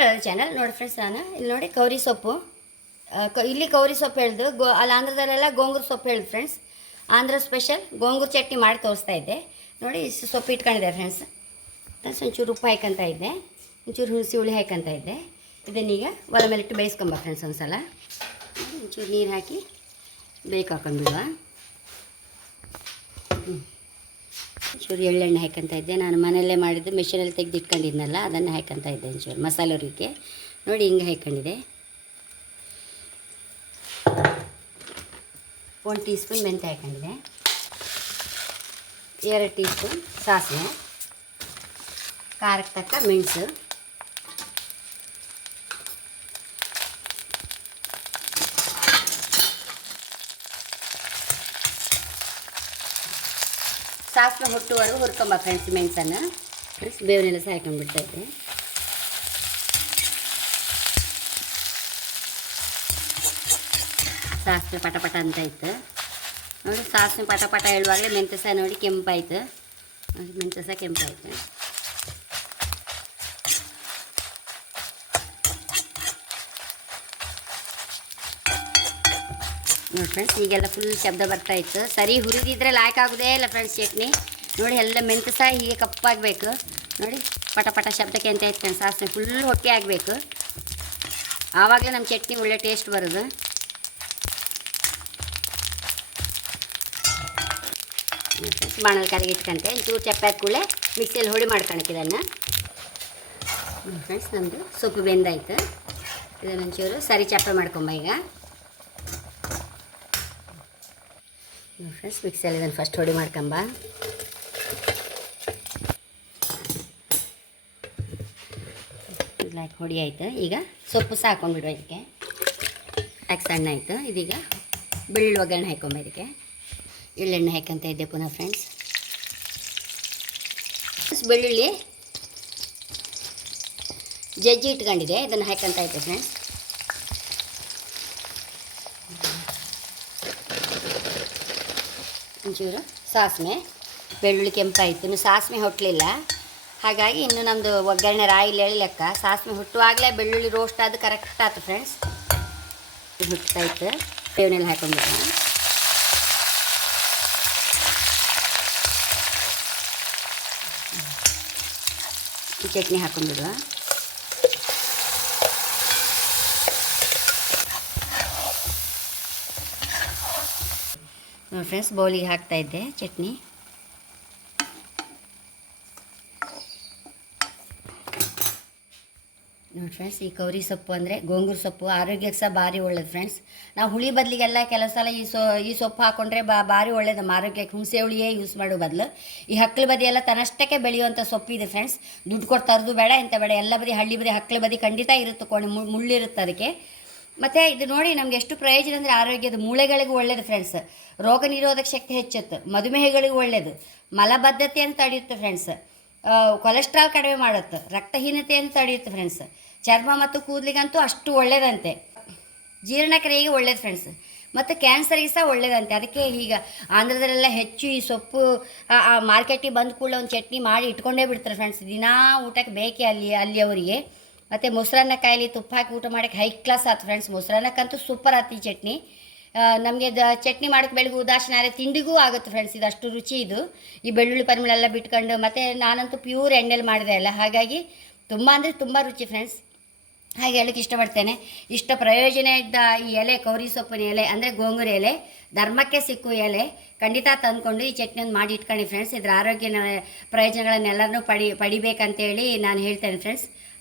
The channel ನೋಡಿ friends ನಾನು. ಇಲ್ಲಿ ನೋಡಿ ಕೌರಿ ಸೊಪ್ಪು. ಇಲ್ಲಿ ಕೌರಿ ಸೊಪ್ಪು ಹೇಳ್ದು, ಗೋ, ಅಲ್ಲಿ ಆಂಧ್ರದಲ್ಲೆಲ್ಲ ಗೋಂಗೂರು ಸೊಪ್ಪು ಹೇಳ್ದು friends Andhra special gongura chutney ಮಾಡಿ ತೋರಿಸ್ತಾ ಇದ್ದೆ. ನೋಡಿ ಸೊಪ್ಪು ಇಟ್ಕೊಂಡಿದೆ ಫ್ರೆಂಡ್ಸ್ ಒಂಚೂರು ಉಪ್ಪು ಹಾಕಂತ ಇದ್ದೆ. ಒಂಚೂರು ಹುಣಸಿ ಹುಳಿ ಹಾಕಂತ ಇದ್ದೆ. ಇದನ್ನೀಗ ಒಲೆ ಮೇಲೆ ಇಟ್ಟು ಬೇಯಿಸ್ಕೊಂಬ ಫ್ರೆಂಡ್ಸ್ ಒಂದು ಸಲ ಒಂಚೂರು ನೀರು ಹಾಕಿ ಬೇಯ್ಕೆ ಹಾಕೊಂಡ್ಬಿಡುವ. ಒಂಚೂರು ಎಳ್ಳೆಣ್ಣೆ ಹಾಕಂತ ಇದ್ದೆ. ನಾನು ಮನೆಯಲ್ಲೇ ಮಾಡಿದ್ದು ಮೆಷಿನಲ್ಲಿ ತೆಗೆದು ಇಟ್ಕೊಂಡಿದ್ನಲ್ಲ, ಅದನ್ನು ಹಾಕಂತ ಇದ್ದೆ ಚೂರು ಮಸಾಲೆ ಹುರಿಕೆ ನೋಡಿ ಹಿಂಗೆ ಹಾಕೊಂಡಿದೆ ಒಂದು ಟೀ ಸ್ಪೂನ್ ಮೆಂತ್ಯ ಹಾಕೊಂಡಿದೆ ಎರಡು ಟೀ ಸ್ಪೂನ್ ಸಾಸಿವೆ. ಖಾರಕ್ಕೆ ತಕ್ಕ ಮೆಣಸು. ಸಾಸಿವೆ ಹುಟ್ಟುವರೆಗೂ ಹುರ್ಕೊಂಬ ಫ್ರೆಂಡ್ಸ್ ಮೆಣಸನ್ನು ಫ್ರೆಂಡ್ಸ್ ಬೇವನೆಲ್ಲ ಸಹ ಹಾಕೊಂಡ್ಬಿಡ್ತೈತೆ ಸಾಸಿವೆ ಪಟ ಪಟ ಅಂತ ಇತ್ತು. ನೋಡಿ, ಸಾಸಿವೆ ಪಟ ಪಟ ಹೇಳುವಾಗಲೇ ಮೆಂತ್ಯ ಸಹ ನೋಡಿ ಕೆಂಪಾಯ್ತು. ನೋಡಿ ಮೆಂತ್ಯ ಸಹ ಕೆಂಪಾಯ್ತು. ನೋಡಿ ಫ್ರೆಂಡ್ಸ್ ಈಗೆಲ್ಲ ಫುಲ್ ಶಬ್ದ ಬರ್ತಾ ಇತ್ತು. ಸರಿ, ಹುರಿದಿದ್ರೆ ಲಾಯ್ಕ್ ಆಗೋದೇ ಇಲ್ಲ ಫ್ರೆಂಡ್ಸ್ ಚಟ್ನಿ. ನೋಡಿ, ಎಲ್ಲ ಮೆಂತ್ಯ ಸಹ ಹೀಗೆ ಕಪ್ಪಾಗಬೇಕು. ನೋಡಿ, ಪಟ ಪಟ ಶಬ್ದಕ್ಕೆ ಅಂತ ಇತ್ತು ಫ್ರೆಂಡ್ಸ್ ಸಾಸಿವೆ ಫುಲ್ ಹೊಟ್ಟೆ ಆಗಬೇಕು. ಆವಾಗಲೇ ನಮ್ಮ ಚಟ್ನಿ ಒಳ್ಳೆ ಟೇಸ್ಟ್ ಬರೋದು. ಬಾಣಲ್ ಕರಿಗೆ ಇಟ್ಕೊಂತೆ. ಚೂರು ಚಪ್ಪೆ ಕೂಳೆ ಮಿಕ್ಸಿಯಲ್ಲಿ ಹೊಡಿ ಮಾಡ್ಕೊಳಕ್ಕೆ ಇದನ್ನು. ಫ್ರೆಂಡ್ಸ್ ನಮ್ಮದು ಸೊಪ್ಪು ಬೆಂದಾಯ್ತು. ಇದನ್ನೊಂಚೂರು ಸರಿ ಚಪ್ಪೆ ಮಾಡ್ಕೊಂಬ ಈಗ. ಫ್ರೆಂಡ್ಸ್ ಮಿಕ್ಸಿಯಲ್ಲಿ ಇದನ್ನು ಫಸ್ಟ್ ಹೊಡಿ ಮಾಡ್ಕೊಂಬ ಲೈಕ್ ಹೊಡಿ ಆಯಿತು. ಈಗ ಸೊಪ್ಪು ಸಹ ಹಾಕೊಂಡ್ಬಿಡುವ ಇದಕ್ಕೆ. ಯಾಕೆ ಸಣ್ಣ ಆಯಿತು. ಇದೀಗ ಬೆಳ್ಳುಳ್ಳಿ ಒಗ್ಗರಣೆ ಹಾಕೊಂಬ ಇದಕ್ಕೆ. ಎಳ್ಳೆಣ್ಣೆ ಹಾಕಂತ ಇದ್ದೆ ಪುನಃ ಫ್ರೆಂಡ್ಸ್ ಬೆಳ್ಳುಳ್ಳಿ ಜಜ್ಜಿ ಇಟ್ಕೊಂಡಿದೆ ಇದನ್ನು ಹಾಕಂತ ಇದ್ದೆ ಫ್ರೆಂಡ್ಸ್ ಒಂಚೂರು ಸಾಸಿವೆ ಬೆಳ್ಳುಳ್ಳಿ ಕೆಂಪಾಯಿತು. ಇನ್ನು ಸಾಸಿವೆ ಹೊಟ್ಟಲಿಲ್ಲ ಹಾಗಾಗಿ ಇನ್ನು ನಮ್ಮದು ಒಗ್ಗರಣೆ ರಾಯಿಲ್ ಲೆಕ್ಕ. ಸಾಸಿವೆ ಹುಟ್ಟುವಾಗಲೇ ಬೆಳ್ಳುಳ್ಳಿ ರೋಸ್ಟ್ ಆದ ಕರೆಕ್ಟ್ ಆಯ್ತು ಫ್ರೆಂಡ್ಸ್ ಹುಟ್ಟಾಯ್ತು ಬೇವನೆಲ್ಲ ಹಾಕೊಂಡ್ಬಿಟ್ಟು ಚಟ್ನಿ ಹಾಕೊಂಡ್ಬಿಡುವ. ನೋಡಿ ಫ್ರೆಂಡ್ಸ್ ಬೌಲಿಗೆ ಹಾಕ್ತಾ ಇದ್ದೆ, ಚಟ್ನಿ. ನೋಡಿ ಫ್ರೆಂಡ್ಸ್ ಈ ಕೌರಿ ಸೊಪ್ಪು ಅಂದರೆ ಗೋಂಗೂರು ಸೊಪ್ಪು, ಆರೋಗ್ಯಕ್ಕೆ ಸಹ ಭಾರಿ ಒಳ್ಳೇದು ಫ್ರೆಂಡ್ಸ್ ನಾವು ಹುಳಿ ಬದಲಿಗೆಲ್ಲ ಕೆಲವು ಸಲ ಈ ಸೊ, ಈ ಸೊಪ್ಪು ಹಾಕ್ಕೊಂಡ್ರೆ ಬಾ, ಭಾರಿ ಒಳ್ಳೇದು, ನಮ್ಮ ಆರೋಗ್ಯಕ್ಕೆ ಹುಣಸೆ ಹುಳಿಯೇ ಯೂಸ್ ಮಾಡೋ ಬದಲು. ಈ ಹಕ್ಕಲು ಬದಿ ಎಲ್ಲ ತನ್ನಷ್ಟಕ್ಕೆ ಬೆಳೆಯುವಂಥ ಸೊಪ್ಪಿದೆ ಫ್ರೆಂಡ್ಸ್ ದುಡ್ಡು ಕೊಟ್ಟು ತರದು ಬೇಡ ಎಂತ ಬೇಡ. ಎಲ್ಲ ಬದಿ ಹಳ್ಳಿ ಬದಿ ಹಕ್ಕಲು ಬದಿ ಖಂಡಿತ ಇರುತ್ತೆ ಮು- ಮುಳ್ಳಿರುತ್ತೆ ಅದಕ್ಕೆ. ಮತ್ತು ಇದು ನೋಡಿ ನಮ್ಗೆ ಎಷ್ಟು ಪ್ರಯೋಜನ ಅಂದರೆ ಆರೋಗ್ಯದ ಮೂಳೆಗಳಿಗೂ ಒಳ್ಳೇದು ಫ್ರೆಂಡ್ಸ್ ರೋಗ ನಿರೋಧಕ ಶಕ್ತಿ ಹೆಚ್ಚುತ್ತೆ, ಮಧುಮೇಹಗಳಿಗೂ ಒಳ್ಳೆಯದು ಮಲಬದ್ಧತೆಯನ್ನು ತಡೆಯುತ್ತೆ ಫ್ರೆಂಡ್ಸ್ ಕೊಲೆಸ್ಟ್ರಾಲ್ ಕಡಿಮೆ ಮಾಡುತ್ತೆ, ರಕ್ತಹೀನತೆಯನ್ನು ತಡೆಯುತ್ತೆ ಫ್ರೆಂಡ್ಸ್ ಚರ್ಮ ಮತ್ತು ಕೂದಲಿಗಂತೂ ಅಷ್ಟು ಒಳ್ಳೆಯದಂತೆ ಜೀರ್ಣಕ್ರಿಯೆಗೆ ಒಳ್ಳೇದು ಫ್ರೆಂಡ್ಸ್ ಮತ್ತು ಕ್ಯಾನ್ಸರಿಗೆ ಸಹ ಒಳ್ಳೇದಂತೆ. ಅದಕ್ಕೆ ಈಗ ಆಂಧ್ರದಲ್ಲೆಲ್ಲ ಹೆಚ್ಚು ಈ ಸೊಪ್ಪು ಮಾರ್ಕೆಟಿಗೆ ಬಂದ ಕೂಡಲೇ ಒಂದು ಚಟ್ನಿ ಮಾಡಿ ಇಟ್ಕೊಂಡೇ ಬಿಡ್ತಾರೆ ಫ್ರೆಂಡ್ಸ್ ದಿನಾ ಊಟಕ್ಕೆ ಬೇಕೇ ಅಲ್ಲಿ, ಅಲ್ಲಿಯವರಿಗೆ. ಮತ್ತು ಮೊಸರನ್ನ ಕಾಯಿಲಿ ತುಪ್ಪ ಹಾಕಿ ಊಟ ಮಾಡೋಕ್ಕೆ ಹೈ ಕ್ಲಾಸ್ ಆಯ್ತು ಫ್ರೆಂಡ್ಸ್ ಮೊಸರನ್ನಕ್ಕಂತೂ ಸೂಪರ್ ಆಯ್ತು ಈ ಚಟ್ನಿ. ನಮಗೆ ದ, ಚಟ್ನಿ ಮಾಡೋಕ್ಕೆ ಬೆಳಗ್ಗೆ ಉದಾಸೀನ ತಿಂಡಿಗೂ ಆಗುತ್ತೆ ಫ್ರೆಂಡ್ಸ್ ಇದು ಅಷ್ಟು ರುಚಿ ಇದು. ಈ ಬೆಳ್ಳುಳ್ಳಿ ಪರಿಮಳ ಎಲ್ಲ ಬಿಟ್ಕೊಂಡು ಮತ್ತು ನಾನಂತೂ ಪ್ಯೂರ್ ಎಣ್ಣೆಲಿ ಮಾಡಿದೆ ಅಲ್ಲ. ಹಾಗಾಗಿ ತುಂಬ ಅಂದರೆ ತುಂಬ ರುಚಿ ಫ್ರೆಂಡ್ಸ್ ಹಾಗೆ ಹೇಳಕ್ಕೆ ಇಷ್ಟಪಡ್ತೇನೆ. ಇಷ್ಟ ಪ್ರಯೋಜನ ಇದ್ದ ಈ ಎಲೆ, ಕೌರಿ ಸೊಪ್ಪಿನ ಎಲೆ, ಅಂದರೆ ಗೋಂಗೂರ ಎಲೆ, ಧರ್ಮಕ್ಕೆ ಸಿಕ್ಕು ಎಲೆ, ಖಂಡಿತ ತಂದ್ಕೊಂಡು ಈ ಚಟ್ನಿಯನ್ನು ಮಾಡಿ ಇಟ್ಕೊಳ್ಳಿ ಫ್ರೆಂಡ್ಸ್ ಇದರ ಆರೋಗ್ಯ ಪ್ರಯೋಜನಗಳನ್ನೆಲ್ಲರನ್ನೂ ಪಡಿ, ಪಡಿಬೇಕಂತೇಳಿ ನಾನು ಹೇಳ್ತೇನೆ ಫ್ರೆಂಡ್ಸ್